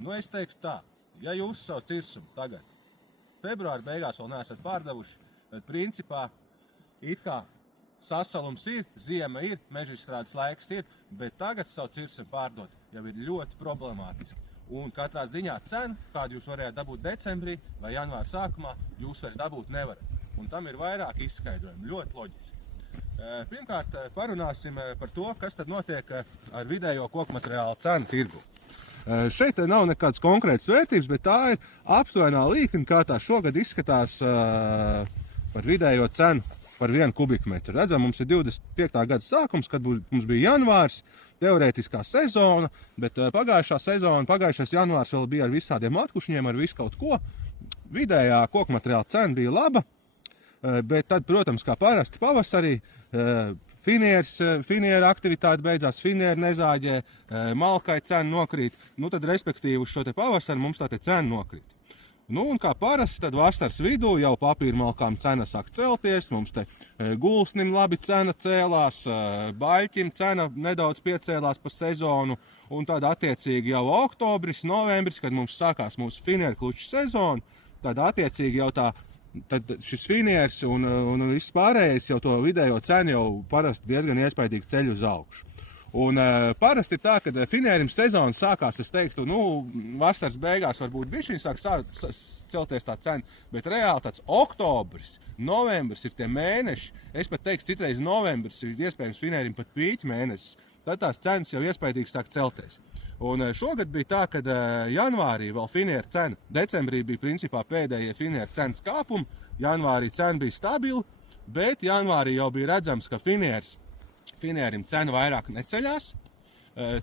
Nu, es teiktu tā, ja jūs savu cirsumu tagad februāra beigās vēl neesat pārdevuši, tad principā it kā sasalums ir, ziema ir, mežaizstrādes laiks ir, bet tagad savu cirsumu pārdot jau ir ļoti problemātiski. Un katrā ziņā cena, kādu jūs varējāt dabūt decembrī vai janvāra sākumā, jūs vairs dabūt nevarat. Un tam ir vairāk izskaidrojumi, ļoti loģiski. Pirmkārt, parunāsim par to, kas tad notiek ar vidējo kokmateriālu cenu tirgu. Šeit nav nekādas konkrētas vērtības, bet tā ir aptuvenā līkne, kā tā šogad izskatās par vidējo cenu par 1 kubikmetru. Redzam, mums ir 25. gada sākums, kad mums bija janvārs, teorētiskā sezona, bet pagājušais janvārs vēl bija ar visādiem atkušņiem, ar visu kaut ko. Vidējā kokmateriāla cena bija laba, bet tad, protams, kā parasti pavasarī, finieru aktivitāte beidzās, finieru nezāģē, malkai cena nokrīt, nu tad respektīvi uz šo te pavasaru mums tā te cena nokrīt. Nu un kā parasti, tad vasaras vidū jau papīra malkām cena sāk celties, mums te gulsnim labi cena cēlās, baļķim cena nedaudz piecēlās pa sezonu, un tad attiecīgi jau oktobris, novembris, kad mums sākās mūsu finieru kluču sezona, tad attiecīgi jau tad šis finieris un viss pārējais jau to vidējo cenu jau parasti diezgan iespaidīgi ceļ uz augšu. Un parasti ir tā, ka finierim sezona sākās, es teiktu, vasaras beigās varbūt bišķiņ sāk celties tā cena, bet reāli tāds oktobris, novembris ir tie mēneši, es pat teiktu, citreiz novembris ir iespējams finierim pat pīķi mēnesis, tad tās cenas jau iespaidīgi sāk celties. Un šogad bija tā, ka janvārī vēl finieru cena, decembrī bija principā pēdējie finieru cenas kāpumi, janvārī cena bija stabila, bet janvārī jau bija redzams, ka finierim cena vairāk neceļās.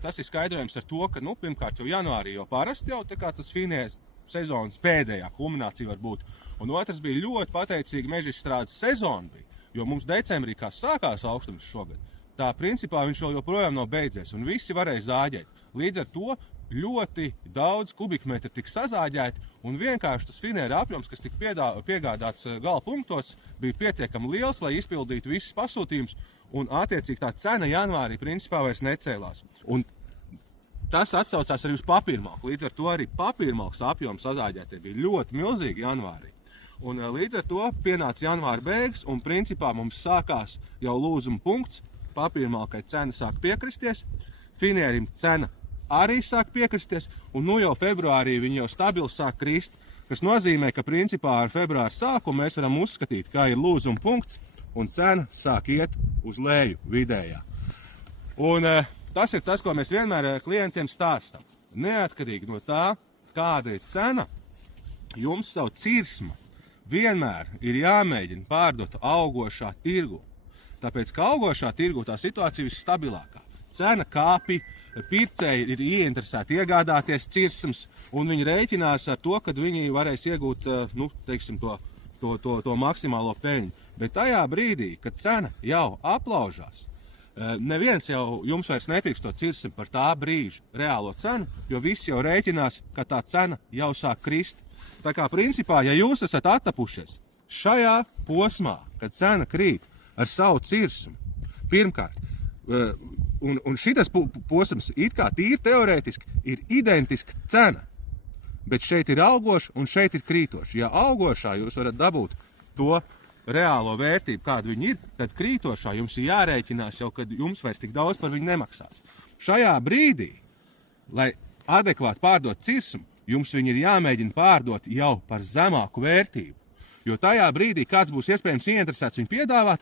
Tas ir skaidrojums ar to, ka, pirmkārt, jau janvārī jau parasti jau tā kā tas finieru sezonas pēdējā kulminācija var būt. Un otrs bija ļoti pateicīgi mežaizstrādes sezona bija, jo mums decembrī, kā sākās augstums šogad, tā principā viņš vēl joprojām nav beidzies, un visi varēja zāģēt. Līdz ar to ļoti daudz kubikmetri tika sazāģēti, un vienkārši tas finieru apjoms, kas tika piegādāts gala punktos, bija pietiekami liels, lai izpildītu visus pasūtījumus, un attiecīgi tā cena janvārī principā vairs necēlās. Un tas atsaucās arī uz papīrmalku, līdz ar to arī papīrmalks apjoms sazāģētie bija ļoti milzīgi janvārī. Un līdz ar to pienāca janvāra beigas, un principā mums sākās jau lūzuma punkts, papīrmalkai cena sāk piekristies, finierim cena arī sāk piekristies, un jau februārī viņi jau stabili sāk krist, kas nozīmē, ka principā ar februāra sākumu mēs varam uzskatīt, kā ir lūzuma punkts, un cena sāk iet uz leju vidējā. Un tas ir tas, ko mēs vienmēr klientiem stāstam. Neatkarīgi no tā, kāda ir cena, jums savu cirsmu vienmēr ir jāmēģina pārdot augošā tirgu. Tāpēc, ka augošā tirgu tā situācija ir stabilākā. Cena kāpi, pircēji ir ieinteresēti iegādāties cirsums, un viņi rēķinās ar to, ka viņi varēs iegūt, to maksimālo peļņu. Bet tajā brīdī, kad cena jau aplaužās, neviens jau jums vairs nepirks to cirsumu par tā brīža reālo cenu, jo visi jau rēķinās, ka tā cena jau sāk krist. Tā kā principā, ja jūs esat attapušies šajā posmā, kad cena krīt ar savu cirsumu, pirmkārt, un šitas posms it kā tīri teorētiski ir identiska cena, bet šeit ir augoša un šeit ir krītoša. Ja augošā jūs varat dabūt to reālo vērtību, kāda viņi ir, tad krītošā jums ir jārēķinās jau, kad jums vairs tik daudz par viņu nemaksās. Šajā brīdī, lai adekvāti pārdot cirsumu, jums viņi ir jāmēģina pārdot jau par zemāku vērtību. Jo tajā brīdī kāds būs iespējams ieinteresēts viņu piedāvāt,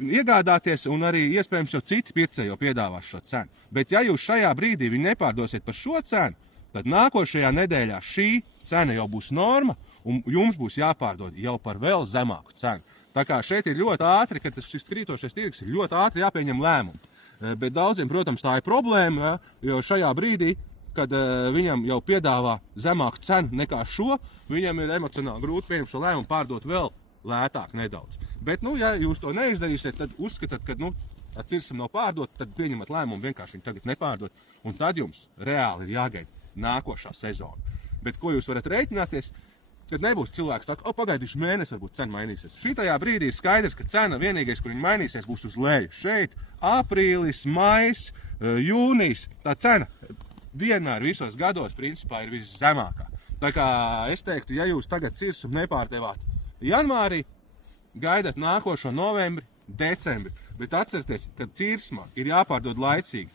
iegādāties, un arī iespējams jau citi pircēji jau piedāvās šo cenu. Bet ja jūs šajā brīdī viņu nepārdosiet par šo cenu, tad nākošajā nedēļā šī cena jau būs norma, un jums būs jāpārdod jau par vēl zemāku cenu. Tā kā šeit ir ļoti ātri, ka šis krītošais tirgus ir ļoti ātri jāpieņem lēmumu. Bet daudziem, protams, tā ir problēma, jo šajā brīdī, kad viņam jau piedāvā zemāku cenu nekā šo, viņam ir emocionāli grūti pieņemt šo lēmumu pārdot vēl lētāk nedaudz. Bet, ja jūs to neizdarīsiet, tad uzskatāt, ka, cirsam nav pārdot, tad pieņemat lēmumu vienkārši viņu tagad nepārdot, un tad jums reāli ir jāgaida nākošā sezona. Bet ko jūs varat rēķināties, kad nebūs cilvēks saka, pagaidīšu mēnesi, varbūt cena mainīsies. Šitajā brīdī ir skaidrs, ka cena vienīgais, kur viņa mainīsies, būs uz leju. Šeit aprīlis, maijs, jūnijas, tā cena vienmēr visos gados principā ir viszemākā. Tā kā es teiktu, ja jūs tagad cirsumu nepārdevāt janvārī, gaidat nākošo novembri, decembri, bet atcerieties, ka cirsma ir jāpārdod laicīgi.